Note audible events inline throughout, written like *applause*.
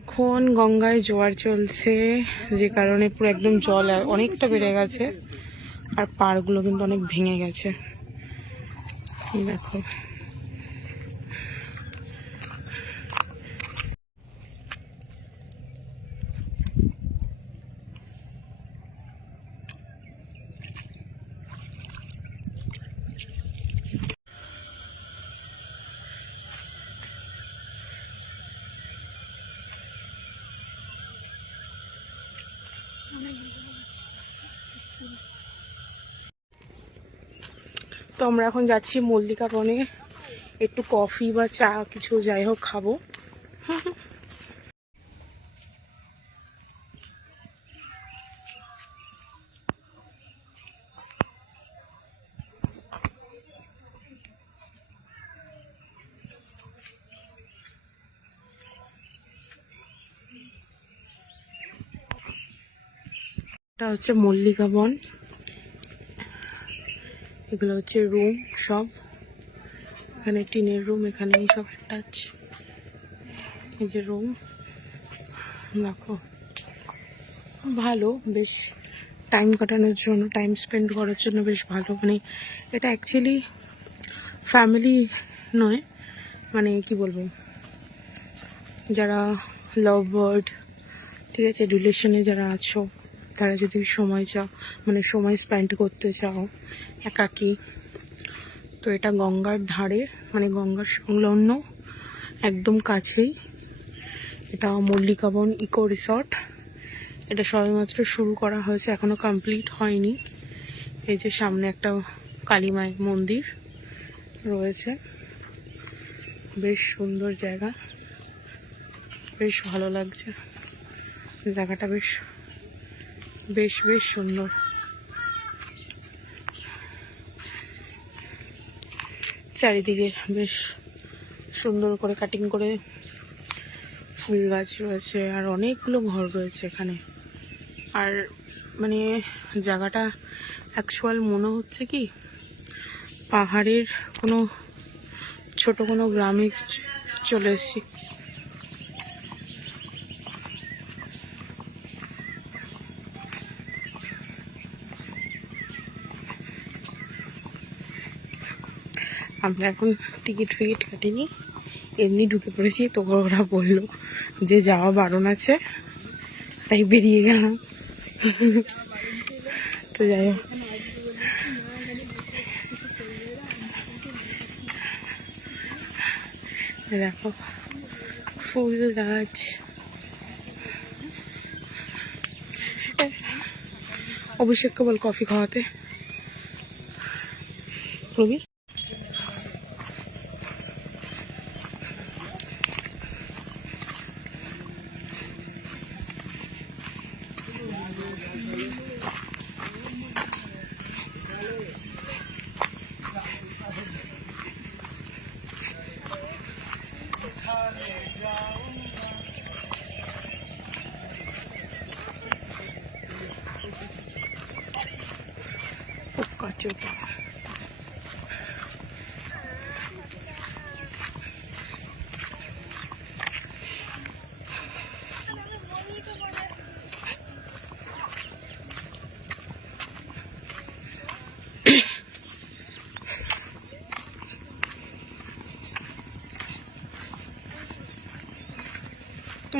এখন গঙ্গায় জোয়ার চলছে, যে কারণে পুরো একদম জল অনেকটা বেড়ে গেছে, আর পাড়গুলো কিন্তু অনেক ভেঙে গেছে। দেখো। তো আমরা এখন যাচ্ছি মল্লিকা বনে। একটু কফি বা চা কিছু যাই হোক খাব। এটা হচ্ছে মল্লিকা বন। এগুলো হচ্ছে রুম সব। এখানে টিনের রুম এখানে সব টাচ এই যে রুম দেখো। ভালো, বেশ টাইম কাটানোর জন্য টাইম স্পেন্ড করার জন্য বেশ ভালো। মানে এটা অ্যাকচুয়ালি ফ্যামিলি নয় মানে কি বলব? যারা লাভ বার্ড ঠিক আছে? রিলেশনে যারা আছো তারা যদি সময় চাও মানে সময় স্পেন্ড করতে চাও, একাকি, তো এটা গঙ্গার ধারে মানে গঙ্গার সংলগ্ন, একদম কাছেই। এটা মল্লিকাবন ইকো রিসর্ট। এটা সবেমাত্র শুরু করা হয়েছে, এখনও কমপ্লিট হয়নি। এই যে সামনে একটা কালী মায়ের মন্দির রয়েছে। বেশ সুন্দর জায়গা। বেশ ভালো লাগছে। জায়গাটা বেশ বেশ বেশ সুন্দর। চারিদিকে বেশ সুন্দর করে কাটিং করে ফুল গাছ রয়েছে আর অনেকগুলো ঘর রয়েছে এখানে। আর মানে জায়গাটা অ্যাকচুয়াল মনে হচ্ছে কি, পাহাড়ের কোনো ছোট কোনো গ্রামে চলে এসেছি। আমরা এখন টিকিট ফিকিট কাটিনি। এমনি ঢুকে পড়েছি, তো ওরা বলল যে যাওয়া বারণ আছে, তাই বেরিয়ে গেলাম। তো যাই হোক। দেখো, ফুল গাছ। অভিষেককে বল কফি খাওয়াতে। রবি Pocaccio.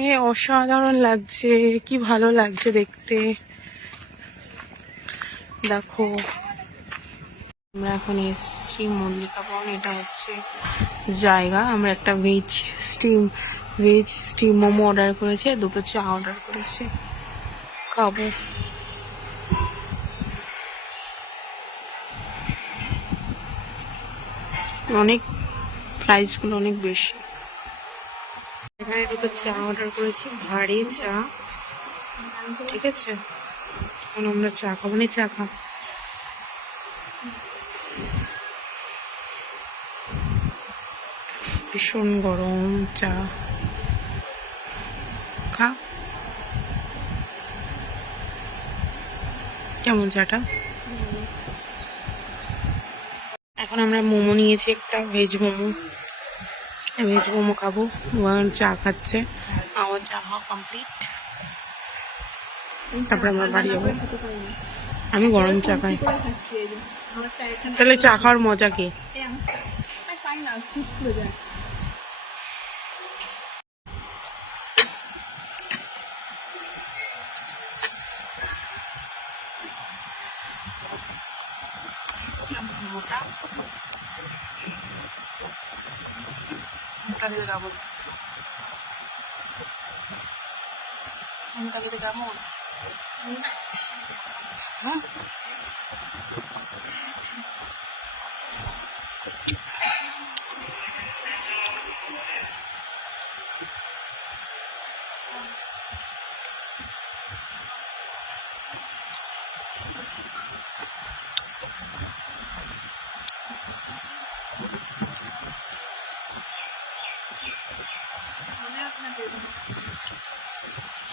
এ অসাধারণ লাগছে, কি ভালো লাগছে দেখতে। দেখো, আমরা এখন এসেছি মল্লিকা বন, এটা হচ্ছে জায়গা। আমরা একটা veg steam veg steam momo order করেছি, দুটো চা অর্ডার করেছি। খাব। অনেক প্রাইসগুলো অনেক বেশি। এখানে দুটো চা অর্ডার করেছি ভারী চা। ঠিক আছে? এখন আমরা চা খাব না চা খাব। ভীষণ গরম চা। খা। কেমন চাটা? এখন আমরা মোমো নিয়েছি একটা ভেজ মোমো। ভেজ মোমো খাব চা খাচ্ছে। আমার চা খাওয়া কমপ্লিট তারপরে আমরা বাড়ি যাব। আমি গরম চা খাই। তাহলে চা খাওয়ার মজা কি? মোটা *laughs* মোটা দিতে কেমন মোটা দিতে কেমন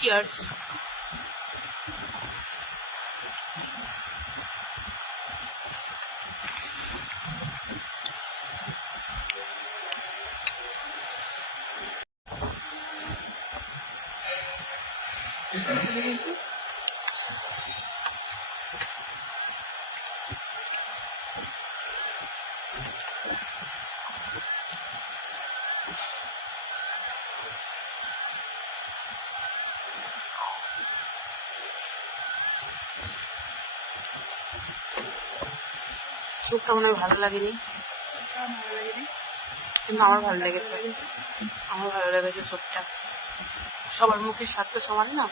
হ্যাঁ চিয়ার্স স্যুপটা মনে হয় ভালো লাগেনি। কিন্তু আমার ভালো লেগেছে। আমার ভালো লেগেছে স্যুপটা সবার মুখে স্বাদ তো সমান না।